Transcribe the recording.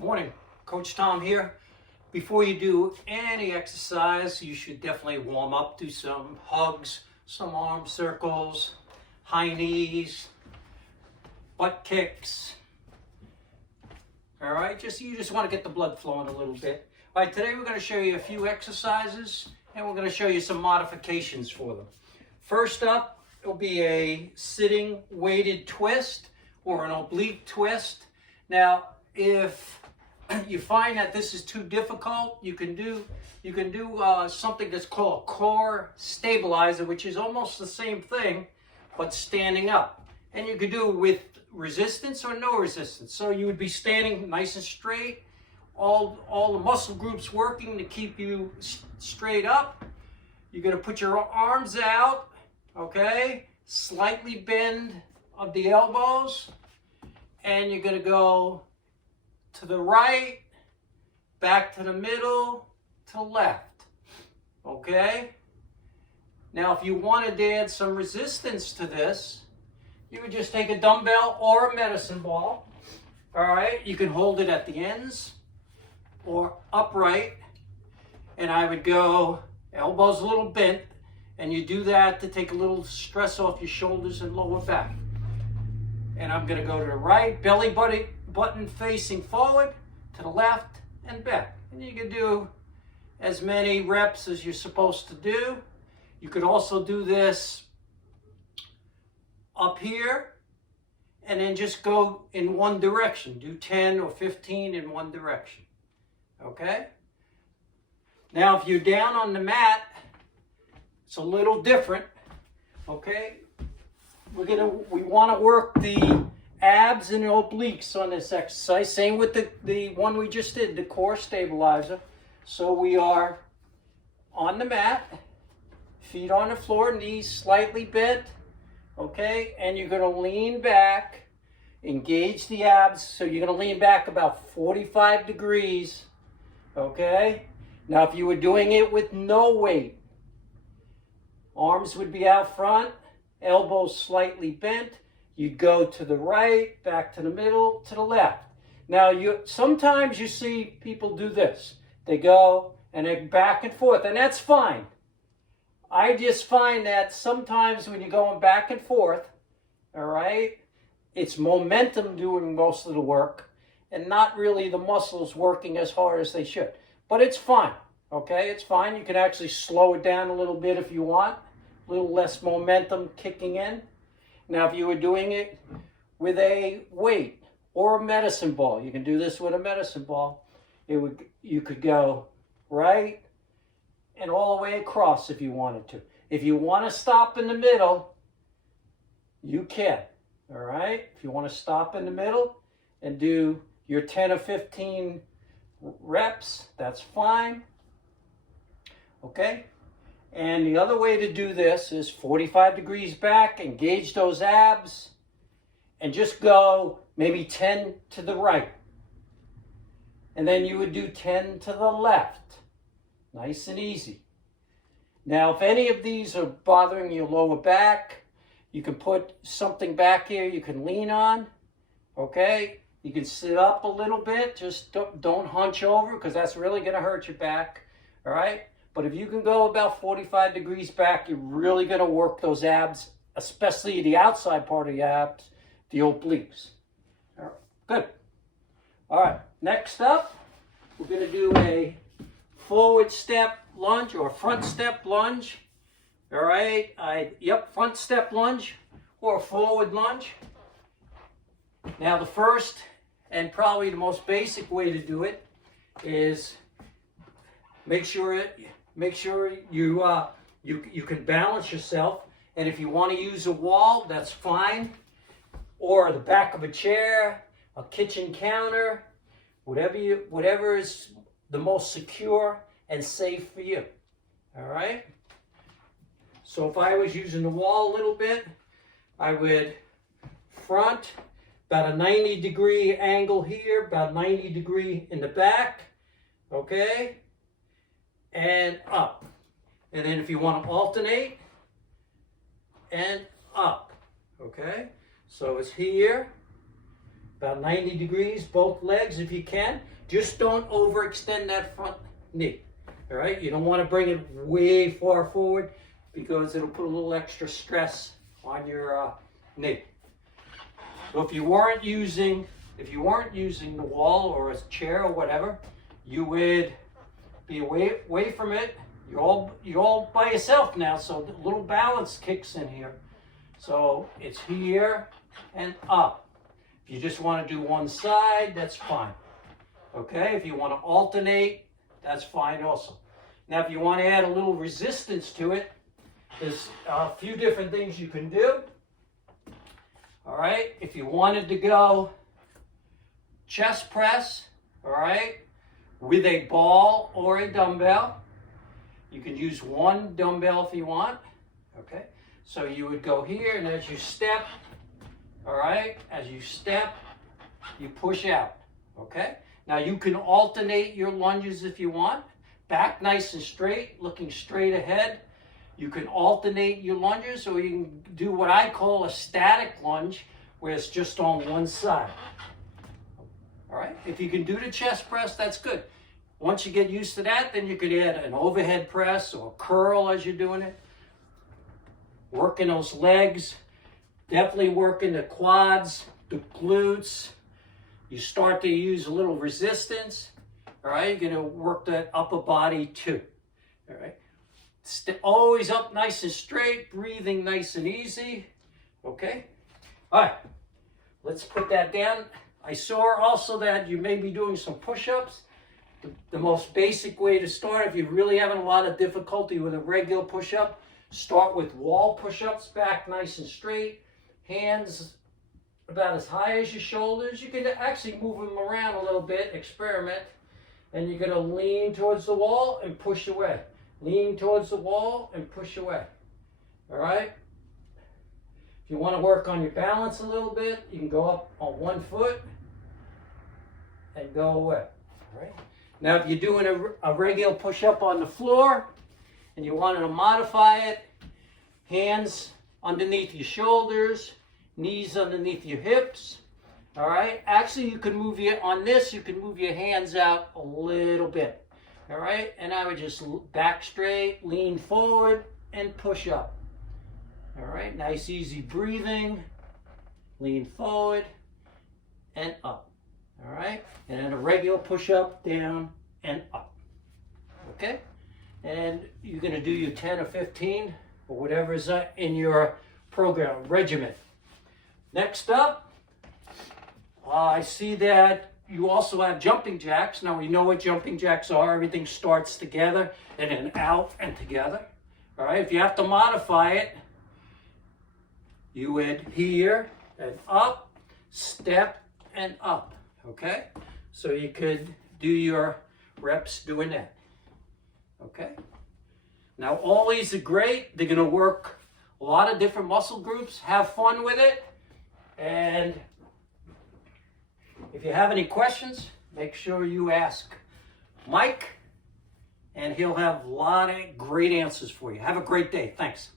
Morning, Coach Tom here. Before you do any exercise, you should definitely warm up, do some hugs, some arm circles, high knees, butt kicks. All right, you just want to get the blood flowing a little bit. All right, today we're going to show you a few exercises and we're going to show you some modifications for them. First up, it'll be a sitting weighted twist or an oblique twist. Now, if you find that this is too difficult, you can do something that's called a core stabilizer, which is almost the same thing, but standing up. And you can do it with resistance or no resistance. So you would be standing nice and straight, all the muscle groups working to keep you straight up. You're going to put your arms out, okay? Slightly bend of the elbows, and you're going to go to the right, back to the middle, to the left, okay? Now, if you wanted to add some resistance to this, you would just take a dumbbell or a medicine ball, all right? You can hold it at the ends or upright, and I would go elbows a little bent, and you do that to take a little stress off your shoulders and lower back. And I'm gonna go to the right, belly button facing forward, to the left and back. And you can do as many reps as you're supposed to do. You could also do this up here and then just go in one direction. Do 10 or 15 in one direction, okay? Now, if you're down on the mat, it's a little different, okay? We want to work the abs and obliques on this exercise. Same with the one we just did, the core stabilizer. So we are on the mat, feet on the floor, knees slightly bent, okay? And you're going to lean back, engage the abs. So you're going to lean back about 45 degrees, okay? Now, if you were doing it with no weight, arms would be out front, elbows slightly bent. You'd go to the right, back to the middle, to the left. Now, sometimes you see people do this. They go and they're back and forth, and that's fine. I just find that sometimes when you're going back and forth, all right, it's momentum doing most of the work and not really the muscles working as hard as they should. But it's fine, okay? It's fine. You can actually slow it down a little bit if you want. A little less momentum kicking in. Now, if you were doing it with a weight or a medicine ball, you can do this with a medicine ball. You could go right and all the way across if you wanted to. If you want to stop in the middle, you can, all right? If you want to stop in the middle and do your 10 or 15 reps, that's fine, okay? And the other way to do this is 45 degrees back, engage those abs, and just go maybe 10 to the right. And then you would do 10 to the left. Nice and easy. Now, if any of these are bothering your lower back, you can put something back here you can lean on, okay? You can sit up a little bit, just don't hunch over because that's really going to hurt your back, all right? But if you can go about 45 degrees back, you're really going to work those abs, especially the outside part of your abs, the obliques. All right, good. All right, next up, we're going to do a forward step lunge or front step lunge. All right, front step lunge or forward lunge. Now, the first and probably the most basic way to do it is make sure you can balance yourself, and if you want to use a wall, that's fine, or the back of a chair, a kitchen counter, whatever is the most secure and safe for you. All right. So if I was using the wall a little bit, I would front about a 90-degree angle here, about 90 degree in the back, okay? And up. And then if you want to alternate, and up, okay? So it's here, about 90 degrees, both legs if you can. Just don't overextend that front knee. All right, you don't want to bring it way far forward because it'll put a little extra stress on your knee. So if you weren't using the wall or a chair or whatever, you would be away from it. You're all by yourself now, so the little balance kicks in here. So it's here and up. If you just want to do one side, that's fine. Okay, if you want to alternate, that's fine also. Now, if you want to add a little resistance to it, there's a few different things you can do. All right, if you wanted to go chest press, all right, with a ball or a dumbbell, you can use one dumbbell if you want. Okay, so you would go here, and as you step, all right, as you step, you push out. Okay, now you can alternate your lunges if you want. Back nice and straight, looking straight ahead. You can alternate your lunges, or you can do what I call a static lunge, where it's just on one side. All right, if you can do the chest press, that's good. Once you get used to that, then you could add an overhead press or a curl as you're doing it. Working those legs, definitely working the quads, the glutes. You start to use a little resistance. All right, you're going to work that upper body too. All right, always up nice and straight, breathing nice and easy. Okay, all right, let's put that down. I saw also that you may be doing some push-ups. The most basic way to start, if you're really having a lot of difficulty with a regular push-up, start with wall push-ups, back nice and straight, hands about as high as your shoulders. You can actually move them around a little bit, experiment. And you're going to lean towards the wall and push away. Lean towards the wall and push away. All right? If you want to work on your balance a little bit, you can go up on one foot and go away. All right? Now, if you're doing a regular push-up on the floor and you wanted to modify it, hands underneath your shoulders, knees underneath your hips. All right, actually you can move you can move your hands out a little bit. All right, and I would just back straight, lean forward, and push up. All right, nice easy breathing, lean forward, and up. All right, and then a regular push up, down, and up. Okay, and you're gonna do your 10 or 15, or whatever is in your program, regimen. Next up, I see that you also have jumping jacks. Now we know what jumping jacks are. Everything starts together and then out and together. All right, if you have to modify it, you would here and up, step and up. Okay, so you could do your reps doing that. Okay, now all these are great. They're going to work a lot of different muscle groups. Have fun with it. And if you have any questions, make sure you ask Mike, and he'll have a lot of great answers for you. Have a great day. Thanks.